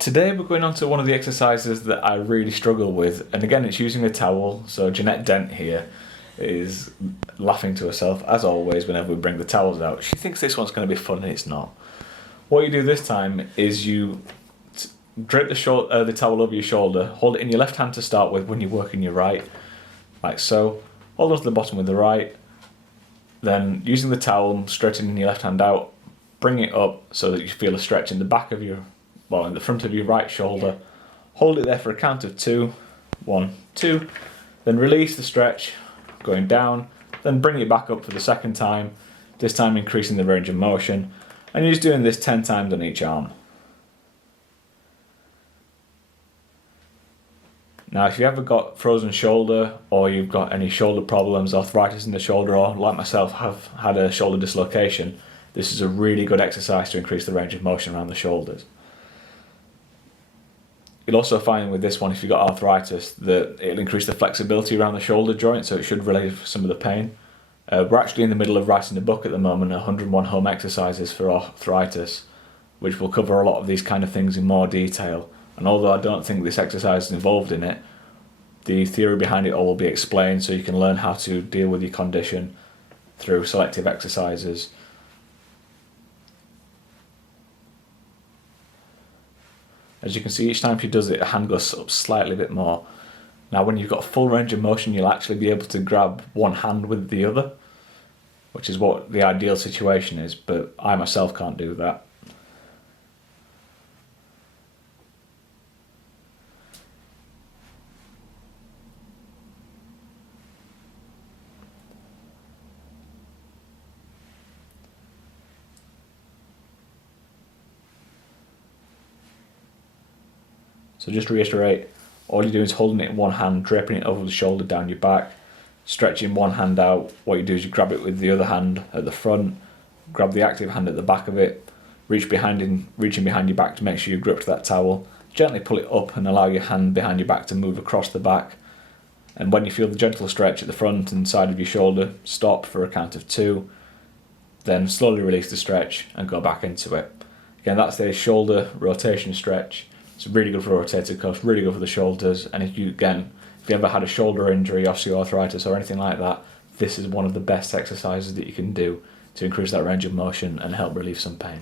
Today we're going on to one of the exercises that I really struggle with, and again it's using a towel. So Jeanette Dent here is laughing to herself as always whenever we bring the towels out. She thinks this one's going to be fun and it's not. What you do this time is you drape the towel over your shoulder, hold it in your left hand to start with when you're working your right, like so. Hold on to the bottom with the right, then using the towel, straightening your left hand out, bring it up so that you feel a stretch in the back of in the front of your right shoulder. Hold it there for a count of 2. 1, 2. Then release the stretch, going down. Then bring it back up for the second time, this time increasing the range of motion. And you're just doing this 10 times on each arm. Now if you ever got frozen shoulder, or you've got any shoulder problems, arthritis in the shoulder, or like myself have had a shoulder dislocation, this is a really good exercise to increase the range of motion around the shoulders. You'll also find with this one, if you've got arthritis, that it'll increase the flexibility around the shoulder joint, so it should relieve some of the pain. We're actually in the middle of writing a book at the moment, 101 home exercises for arthritis, which will cover a lot of these kind of things in more detail. And although I don't think this exercise is involved in it, the theory behind it all will be explained, so you can learn how to deal with your condition through selective exercises. As you can see, each time she does it, her hand goes up slightly bit more. Now when you've got full range of motion, you'll actually be able to grab one hand with the other, which is what the ideal situation is, but I myself can't do that. So just to reiterate, all you're doing is holding it in one hand, draping it over the shoulder down your back, stretching one hand out. What you do is you grab it with the other hand at the front, grab the active hand at the back of it, reaching behind your back to make sure you grip to that towel, gently pull it up and allow your hand behind your back to move across the back. And when you feel the gentle stretch at the front and side of your shoulder, stop for a count of 2, then slowly release the stretch and go back into it. Again, that's the shoulder rotation stretch. It's really good for rotator cuffs, really good for the shoulders, and if you ever had a shoulder injury, osteoarthritis or anything like that, this is one of the best exercises that you can do to increase that range of motion and help relieve some pain.